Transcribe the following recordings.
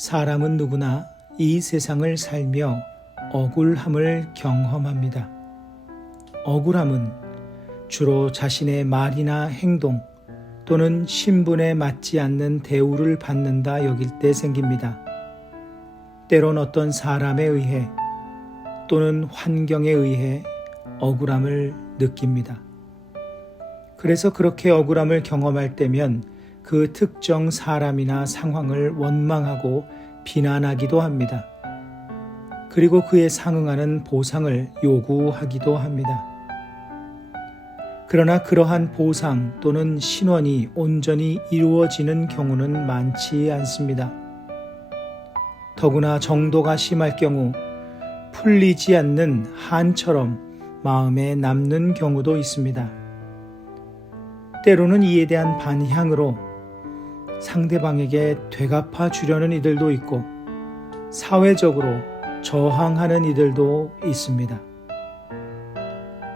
사람은 누구나 이 세상을 살며 억울함을 경험합니다. 억울함은 주로 자신의 말이나 행동 또는 신분에 맞지 않는 대우를 받는다 여길 때 생깁니다. 때론 어떤 사람에 의해 또는 환경에 의해 억울함을 느낍니다. 그래서 그렇게 억울함을 경험할 때면 그 특정 사람이나 상황을 원망하고 비난하기도 합니다. 그리고 그에 상응하는 보상을 요구하기도 합니다. 그러나 그러한 보상 또는 신원이 온전히 이루어지는 경우는 많지 않습니다. 더구나 정도가 심할 경우 풀리지 않는 한처럼 마음에 남는 경우도 있습니다. 때로는 이에 대한 반향으로 상대방에게 되갚아 주려는 이들도 있고 사회적으로 저항하는 이들도 있습니다.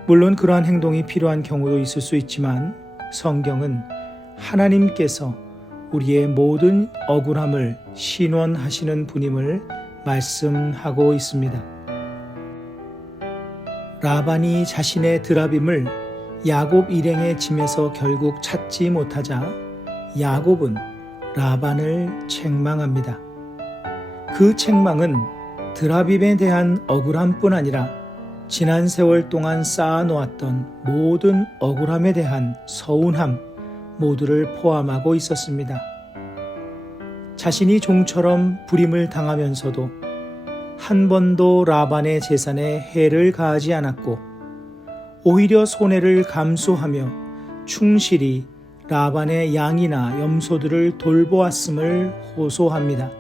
물론 그러한 행동이 필요한 경우도 있을 수 있지만 성경은 하나님께서 우리의 모든 억울함을 신원하시는 분임을 말씀하고 있습니다. 라반이 자신의 드라빔을 야곱 일행의 짐에서 결국 찾지 못하자 야곱은 라반을 책망합니다. 그 책망은 드라빔에 대한 억울함뿐 아니라 지난 세월 동안 쌓아놓았던 모든 억울함에 대한 서운함 모두를 포함하고 있었습니다. 자신이 종처럼 불임을 당하면서도 한 번도 라반의 재산에 해를 가하지 않았고 오히려 손해를 감수하며 충실히 라반의 양이나 염소들을 돌보았음을 호소합니다.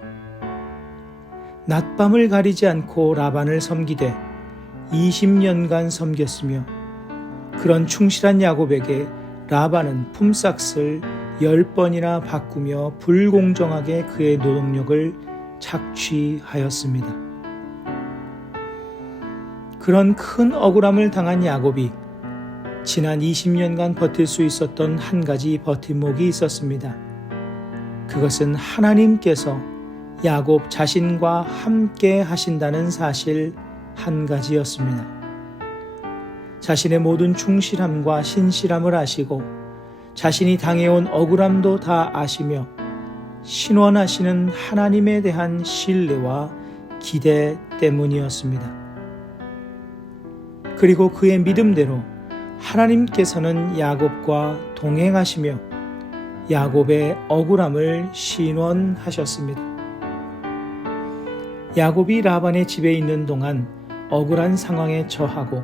낮밤을 가리지 않고 라반을 섬기되 20년간 섬겼으며 그런 충실한 야곱에게 라반은 품삯을 10번이나 바꾸며 불공정하게 그의 노동력을 착취하였습니다. 그런 큰 억울함을 당한 야곱이 지난 20년간 버틸 수 있었던 한 가지 버팀목이 있었습니다. 그것은 하나님께서 야곱 자신과 함께 하신다는 사실 한 가지였습니다. 자신의 모든 충실함과 신실함을 아시고 자신이 당해온 억울함도 다 아시며 신원하시는 하나님에 대한 신뢰와 기대 때문이었습니다. 그리고 그의 믿음대로 하나님께서는 야곱과 동행하시며 야곱의 억울함을 신원하셨습니다. 야곱이 라반의 집에 있는 동안 억울한 상황에 처하고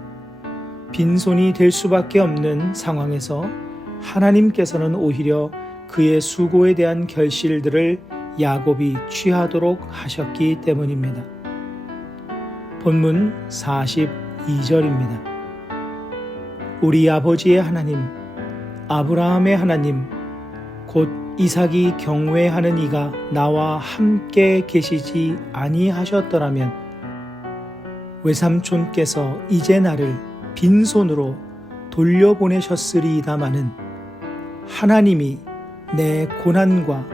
빈손이 될 수밖에 없는 상황에서 하나님께서는 오히려 그의 수고에 대한 결실들을 야곱이 취하도록 하셨기 때문입니다. 본문 42절입니다. 우리 아버지의 하나님, 아브라함의 하나님, 곧 이삭이 경외하는 이가 나와 함께 계시지 아니하셨더라면 외삼촌께서 이제 나를 빈손으로 돌려보내셨으리이다마는 하나님이 내 고난과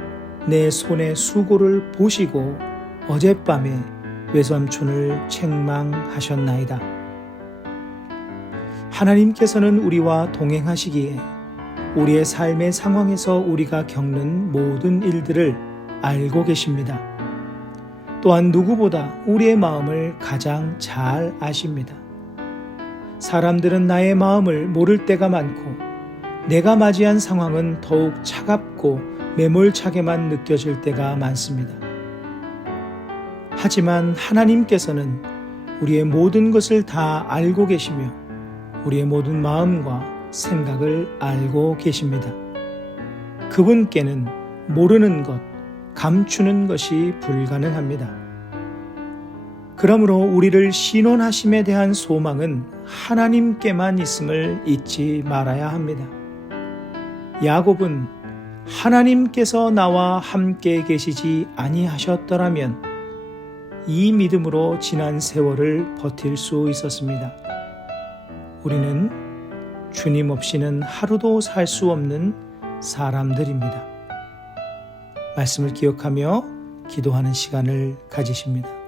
내 손의 수고를 보시고 어젯밤에 외삼촌을 책망하셨나이다. 하나님께서는 우리와 동행하시기에 우리의 삶의 상황에서 우리가 겪는 모든 일들을 알고 계십니다. 또한 누구보다 우리의 마음을 가장 잘 아십니다. 사람들은 나의 마음을 모를 때가 많고 내가 맞이한 상황은 더욱 차갑고 매몰차게만 느껴질 때가 많습니다. 하지만 하나님께서는 우리의 모든 것을 다 알고 계시며 우리의 모든 마음과 생각을 알고 계십니다. 그분께는 모르는 것, 감추는 것이 불가능합니다. 그러므로 우리를 신원하심에 대한 소망은 하나님께만 있음을 잊지 말아야 합니다. 야곱은 하나님께서 나와 함께 계시지 아니하셨더라면 이 믿음으로 지난 세월을 버틸 수 있었습니다. 우리는 주님 없이는 하루도 살 수 없는 사람들입니다. 말씀을 기억하며 기도하는 시간을 가지십니다.